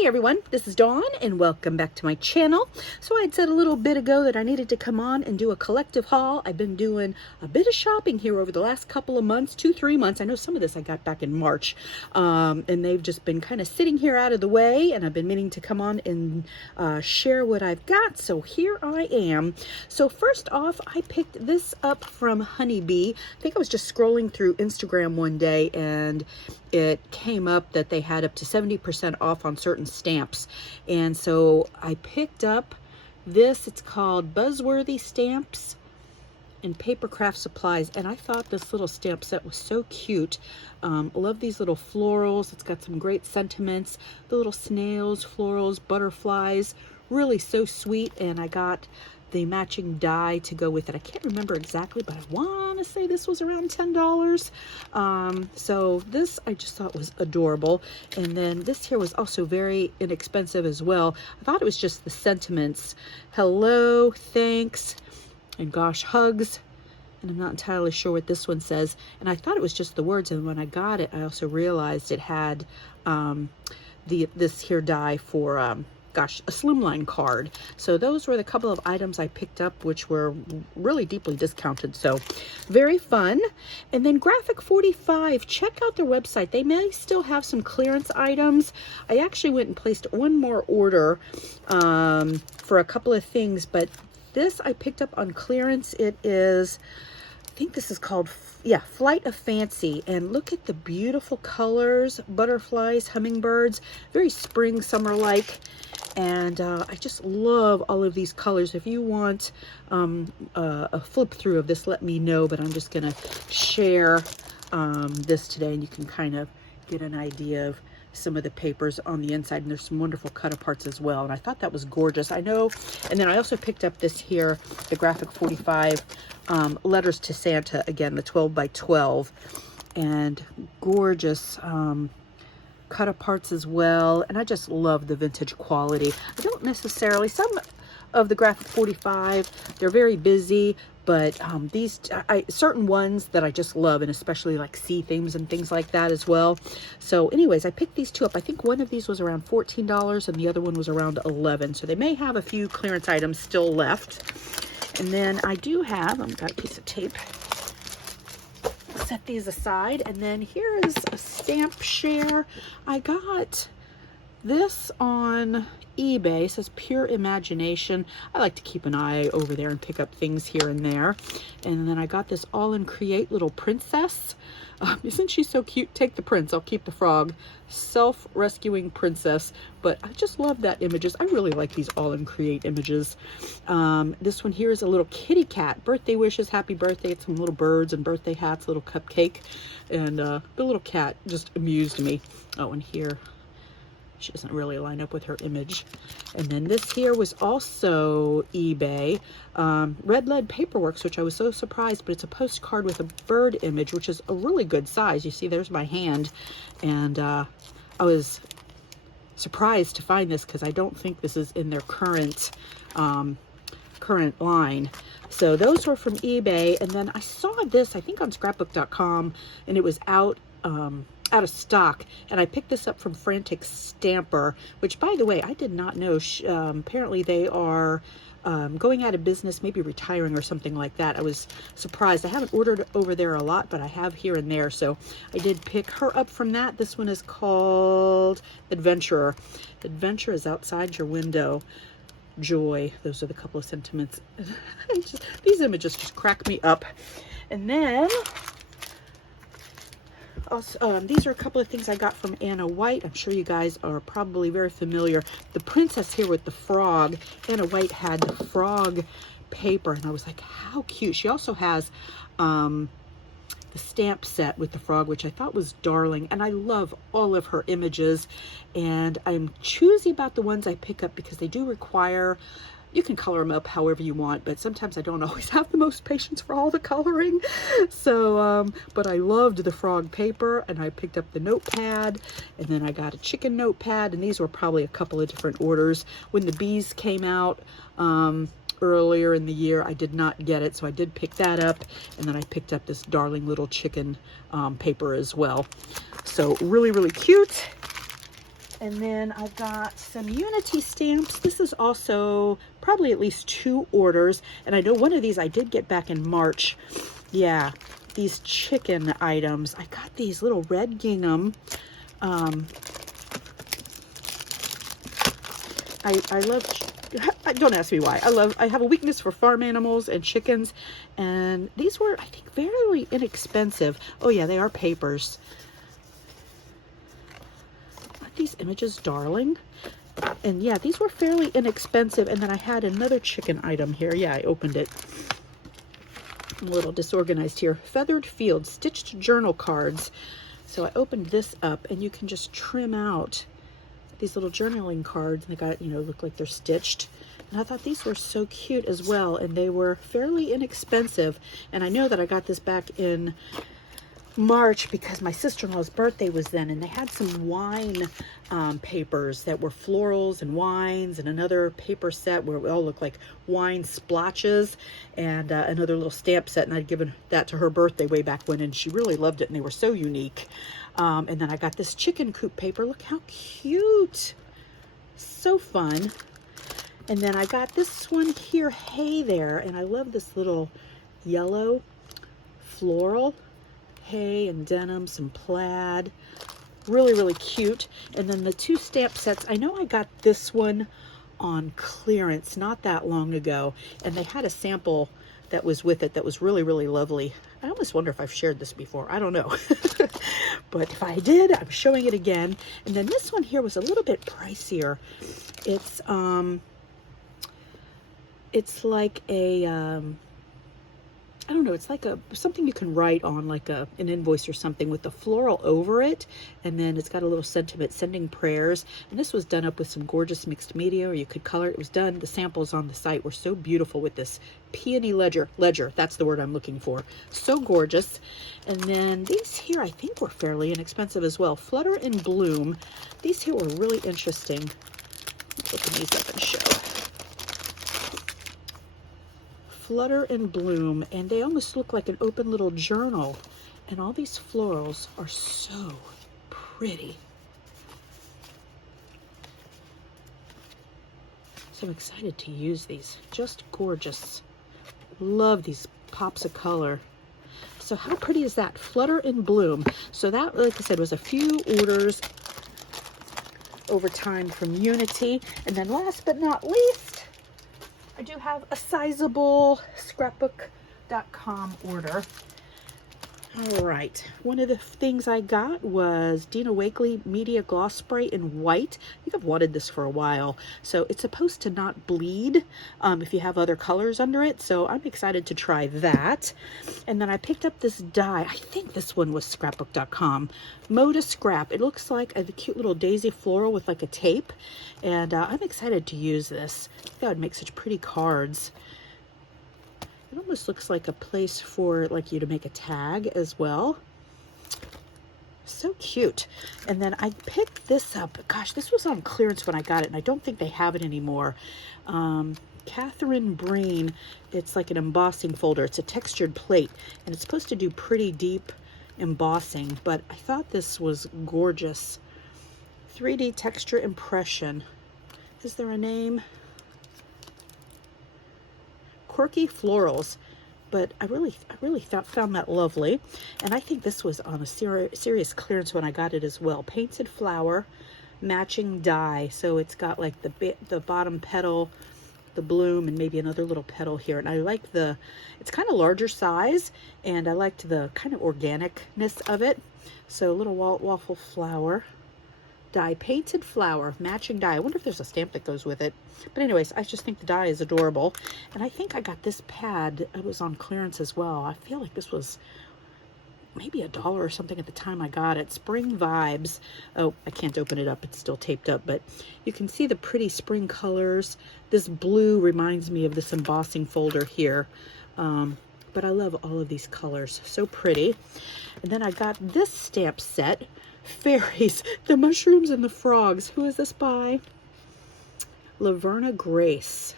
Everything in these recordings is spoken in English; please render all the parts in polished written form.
Hey everyone, this is Dawn and welcome back to my channel. So I had said a little bit ago that I needed to come on and do a collective haul. I've been doing a bit of shopping here over the last couple of months, 2-3 months. I know some of this I got back in March, and they've just been kind of sitting here out of the way, and I've been meaning to come on and share what I've got. So here I am. So first off, I picked this up from Honeybee. I think I was just scrolling through Instagram one day and it came up that they had up to 70% off on certain stamps. And so I picked up this. It's called Buzzworthy Stamps and Paper Craft Supplies. And I thought this little stamp set was so cute. Love these little florals. It's got some great sentiments. The little snails, florals, butterflies. Really so sweet. And I got the matching die to go with it. I can't remember exactly, but I want to say this was around $10. So this I just thought was adorable. And then this here was also very inexpensive as well. I thought it was just the sentiments. Hello, thanks, and gosh, hugs. And I'm not entirely sure what this one says. And I thought it was just the words. And when I got it, I also realized it had this here die for gosh, a slimline card. So those were the couple of items I picked up, which were really deeply discounted. So very fun. And then Graphic 45, check out their website. They may still have some clearance items. I actually went and placed one more order for a couple of things, but this I picked up on clearance. It is, I think this is called, yeah, Flight of Fancy. And look at the beautiful colors, butterflies, hummingbirds, very spring, summer-like. And I just love all of these colors. If you want a flip through of this, let me know. But I'm just going to share this today, and you can kind of get an idea of some of the papers on the inside. And there's some wonderful cut aparts as well. And I thought that was gorgeous. I know. And then I also picked up this here, the Graphic 45 Letters to Santa. Again, the 12 by 12. And gorgeous cut aparts as well. And I just love the vintage quality. I don't necessarily, some of the Graphic 45, they're very busy, but these certain ones that I just love, and especially like sea themes and things like that as well. So anyways, I picked these two up. I think one of these was around $14 and the other one was around $11. So they may have a few clearance items still left. And then I do have, I've got a piece of tape. Set these aside. And then here is a stamp share. I got this on eBay. It says Pure Imagination. I like to keep an eye over there and pick up things here and there. And then I got this All in Create little princess. Isn't she so cute? Take the prince, I'll keep the frog. Self-rescuing princess. But I just love that images. I really like these All in Create images. This one here is a little kitty cat. Birthday wishes, happy birthday. It's some little birds and birthday hats, little cupcake. And the little cat just amused me. Oh, and here, she doesn't really line up with her image. And then this here was also eBay. Red Lead Paperworks, which I was so surprised, but it's a postcard with a bird image, which is a really good size. You see, there's my hand. And I was surprised to find this because I don't think this is in their current line. So those were from eBay. And then I saw this, I think on scrapbook.com, and it was out of stock, and I picked this up from Frantic Stamper, which, by the way, I did not know. Apparently they are going out of business, maybe retiring or something like that. I was surprised. I haven't ordered over there a lot, but I have here and there, so I did pick her up from that. This one is called Adventurer. Adventure is outside your window. Joy. Those are the couple of sentiments. These images just crack me up. And then also, these are a couple of things I got from Anna White. I'm sure you guys are probably very familiar. The princess here with the frog. Anna White had the frog paper, and I was like, how cute. She also has the stamp set with the frog, which I thought was darling. And I love all of her images. And I'm choosy about the ones I pick up because they do require, you can color them up however you want, but sometimes I don't always have the most patience for all the coloring. So, but I loved the frog paper, and I picked up the notepad, and then I got a chicken notepad, and these were probably a couple of different orders. When the bees came out earlier in the year, I did not get it, so I did pick that up, and then I picked up this darling little chicken paper as well. So really, really cute. And then I've got some Unity stamps. This is also probably at least 2 orders. And I know one of these I did get back in March. Yeah, these chicken items. I got these little red gingham. I love, don't ask me why. I have a weakness for farm animals and chickens. And these were, I think, very inexpensive. Oh yeah, they are papers. These images, darling. And yeah, these were fairly inexpensive. And then I had another chicken item here. Yeah, I opened it. I'm a little disorganized here. Feathered Field stitched journal cards. So I opened this up, and you can just trim out these little journaling cards. And they got, you know, look like they're stitched. And I thought these were so cute as well. And they were fairly inexpensive. And I know that I got this back in March because my sister-in-law's birthday was then, and they had some wine papers that were florals and wines, and another paper set where it all looked like wine splotches, and another little stamp set, and I'd given that to her birthday way back when, and she really loved it, and they were so unique. And then I got this chicken coop paper. Look how cute. So fun. And then I got this one here, Hey There, and I love this little yellow floral. Hay and denim, some plaid, really cute. And then the 2 stamp sets, I know I got this one on clearance not that long ago, and they had a sample that was with it that was really lovely. I almost wonder if I've shared this before. I don't know. But if I did, I'm showing it again. And then this one here was a little bit pricier. It's like a I don't know, it's like something you can write on, like an invoice or something, with the floral over it, and then it's got a little sentiment, sending prayers. And this was done up with some gorgeous mixed media, or you could color it. It was done, the samples on the site were so beautiful with this peony ledger, that's the word I'm looking for. So gorgeous. And then these here I think were fairly inexpensive as well. Flutter and Bloom. These here were really interesting. Let's open these up and show. Flutter and Bloom, and they almost look like an open little journal, and all these florals are so pretty. So I'm excited to use these. Just gorgeous. Love these pops of color. So how pretty is that? Flutter and Bloom. So that, like I said, was a few orders over time from Unity. And then last but not least, I do have a sizable scrapbook.com order. All right, one of the things I got was Dina Wakley Media Gloss Spray in white. I think I've wanted this for a while. So it's supposed to not bleed if you have other colors under it. So I'm excited to try that. And then I picked up this die. I think this one was scrapbook.com. Moda Scrap. It looks like a cute little daisy floral with like a tape. And I'm excited to use this. I think that would make such pretty cards. It almost looks like a place for like you to make a tag as well. So cute. And then I picked this up. Gosh, this was on clearance when I got it, and I don't think they have it anymore. Catherine Breen. It's like an embossing folder. It's a textured plate, and it's supposed to do pretty deep embossing, but I thought this was gorgeous. 3D texture impression. Is there a name? Quirky Florals, but I really found that lovely. And I think this was on a serious clearance when I got it as well. Painted flower, matching die. So it's got like the bottom petal, the bloom, and maybe another little petal here. And I like it's kind of larger size, and I liked the kind of organicness of it. So a little waffle flower. Die, painted flower, matching die. I wonder if there's a stamp that goes with it. But anyways, I just think the die is adorable. And I think I got this pad. It was on clearance as well. I feel like this was maybe $1 or something at the time I got it. Spring Vibes. Oh, I can't open it up. It's still taped up. But you can see the pretty spring colors. This blue reminds me of this embossing folder here. But I love all of these colors. So pretty. And then I got this stamp set. Fairies, the Mushrooms and the Frogs. Who is this by? Laverna Grace.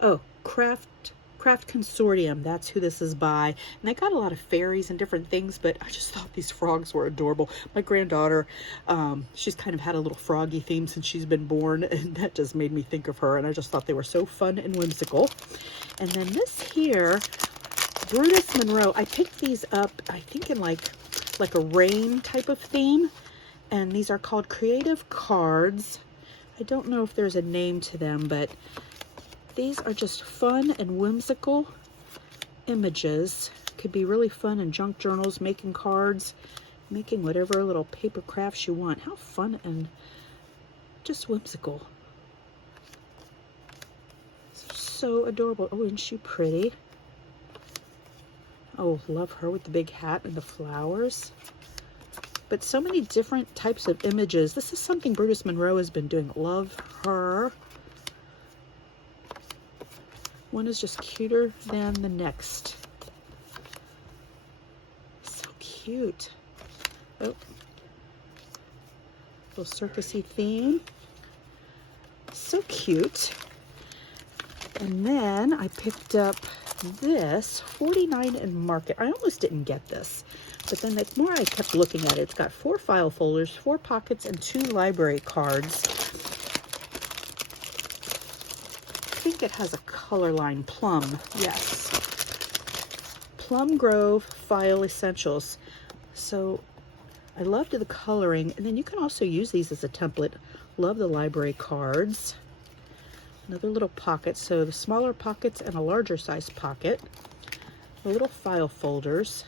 Oh, Craft Craft Consortium, that's who this is by. And they got a lot of fairies and different things, but I just thought these frogs were adorable. My granddaughter, she's kind of had a little froggy theme since she's been born, and that just made me think of her, and I just thought they were so fun and whimsical. And then this here, Brutus Monroe, I picked these up, I think in like a rain type of theme, and these are called Creative Cards. I don't know if there's a name to them, but these are just fun and whimsical images. Could be really fun in junk journals, making cards, making whatever little paper crafts you want. How fun and just whimsical. So adorable. Oh, isn't she pretty? Oh, love her with the big hat and the flowers. But so many different types of images. This is something Brutus Monroe has been doing. Love her. One is just cuter than the next. So cute. Oh, little circusy theme. So cute. And then I picked up this, 49 in Market. I almost didn't get this, but then the more I kept looking at it, it's got 4 file folders, 4 pockets, and 2 library cards. I think it has a color line, Plum, yes. Plum Grove File Essentials. So I loved the coloring, and then you can also use these as a template. Love the library cards. Another little pocket, so the smaller pockets and a larger size pocket. The little file folders.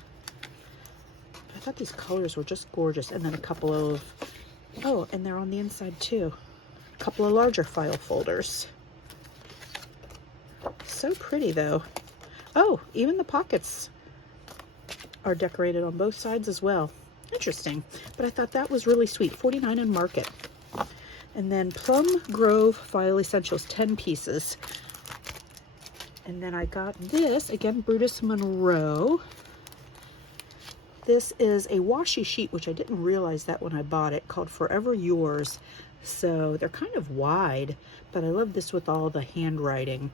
I thought these colors were just gorgeous. And then a couple of, oh, and they're on the inside too. A couple of larger file folders. So pretty though. Oh, even the pockets are decorated on both sides as well. Interesting. But I thought that was really sweet. 49 in Market. And then Plum Grove File Essentials, 10 pieces. And then I got this, again, Brutus Monroe. This is a washi sheet, which I didn't realize that when I bought it, called Forever Yours. So they're kind of wide, but I love this with all the handwriting.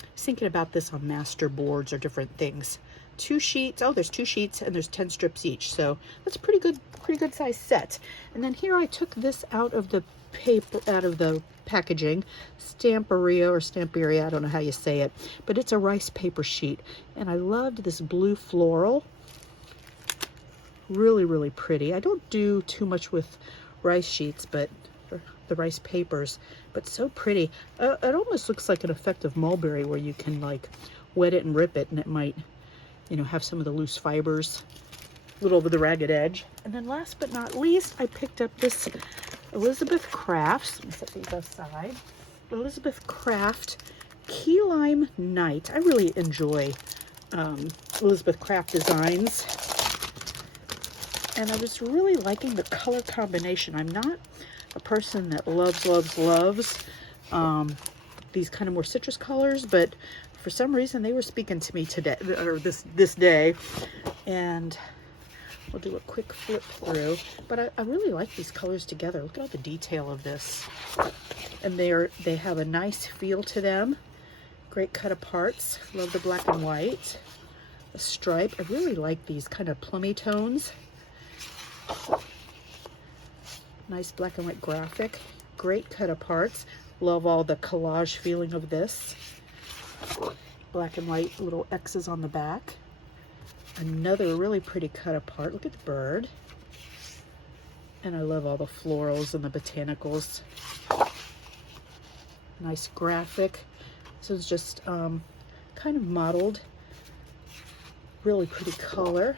I was thinking about this on master boards or different things. 2 sheets, oh, there's 2 sheets and there's 10 strips each. So that's a pretty good size set. And then here I took this out of the paper, out of the packaging, Stamperia or Stamperia, I don't know how you say it, but it's a rice paper sheet, and I loved this blue floral. Really pretty. I don't do too much with rice sheets, but the rice papers, but so pretty. It almost looks like an effective mulberry, where you can like wet it and rip it, and it might, you know, have some of the loose fibers, a little of the ragged edge. And then last but not least, I picked up this Elizabeth Crafts. Let me set these aside. Elizabeth Craft Key Lime Night. I really enjoy Elizabeth Craft designs, and I was really liking the color combination. I'm not a person that loves these kind of more citrus colors, but for some reason they were speaking to me today, or this day, and we'll do a quick flip through. But I really like these colors together. Look at all the detail of this. And they have a nice feel to them. Great cut aparts. Love the black and white. The stripe. I really like these kind of plummy tones. Nice black and white graphic. Great cut aparts. Love all the collage feeling of this. Black and white little X's on the back. Another really pretty cut apart. Look at the bird. And I love all the florals and the botanicals. Nice graphic. This is just kind of modeled. Really pretty color.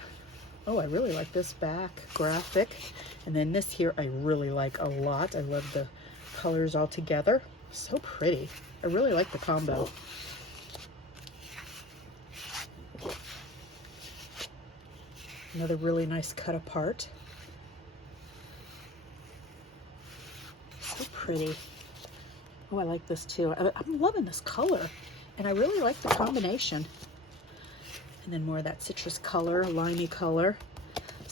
Oh, I really like this back graphic. And then this here I really like a lot. I love the colors all together. So pretty. I really like the combo. Another really nice cut apart. So pretty. Oh, I like this too. I'm loving this color, and I really like the combination. And then more of that citrus color, limey color.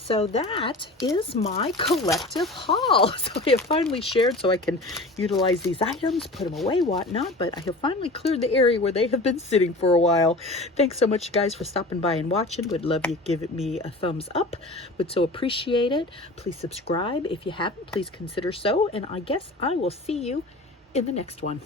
So that is my collective haul. So I have finally shared so I can utilize these items, put them away, whatnot, but I have finally cleared the area where they have been sitting for a while. Thanks so much, guys, for stopping by and watching. Would love you to give me a thumbs up. Would so appreciate it. Please subscribe. If you haven't, please consider so. And I guess I will see you in the next one.